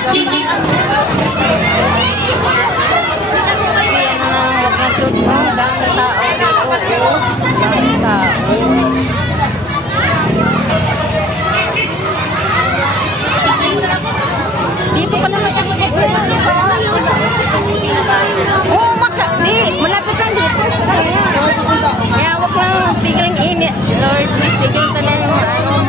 talaga. Dami tao dito. Dami tao. Dito ka naman sa mga oh, di. Malapit lang dito. Kaya huwag lang pigiling init. Lord, please pigil ka na yung hangin.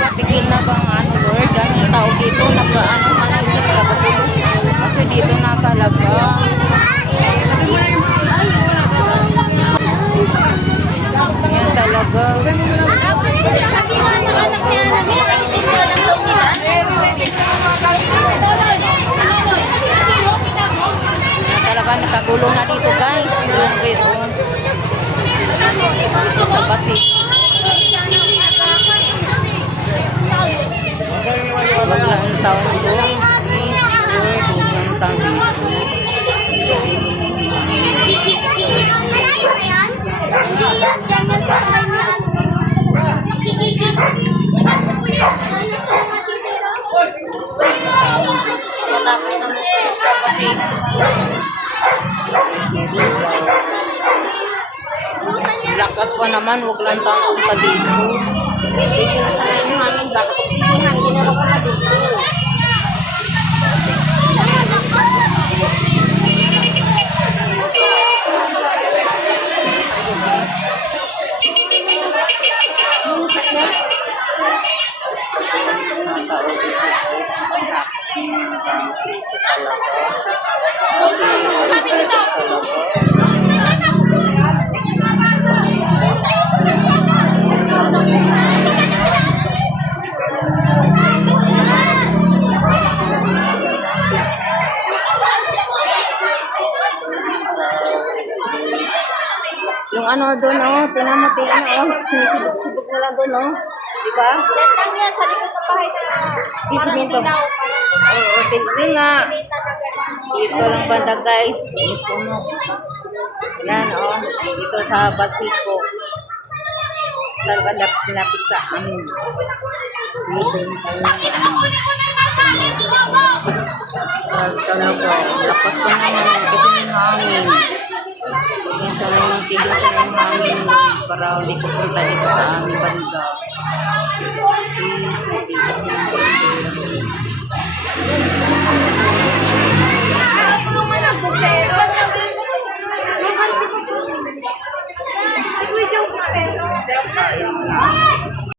Patigil na bang Lord? Dami yung tao dito. Nag-ano na dito talaga dito. Kasi dito na talaga. Yan talaga. Sabi nga ng anak niya na may sakit ko ng daw nila. Talaga nagkagulo na dito guys. Sa basi. Wala ang taon doon. Huwag taon matapos na sa basi. Lakas pa naman, huwag lang tayo punta dito. Hindi na sanay yung hangin. Bakit yung hangin na lang pala dito? Yung ano doon, pinamati na, sinisibog-sibog na lang doon, diba? Yan lang yan, sa likod ng bahay na parang dilaw. Oo, tignan nga. Dito lang banda guys. Ito mo. Yan, dito sa Basico. Talaga lapit sa amin. Dito yung talaga. Lakas pa naman kasi yung hangin. Minsan may nang tigil sa yung hangin para hindi ko punta dito sa aming banda. Please, natigil sa yung Ito yung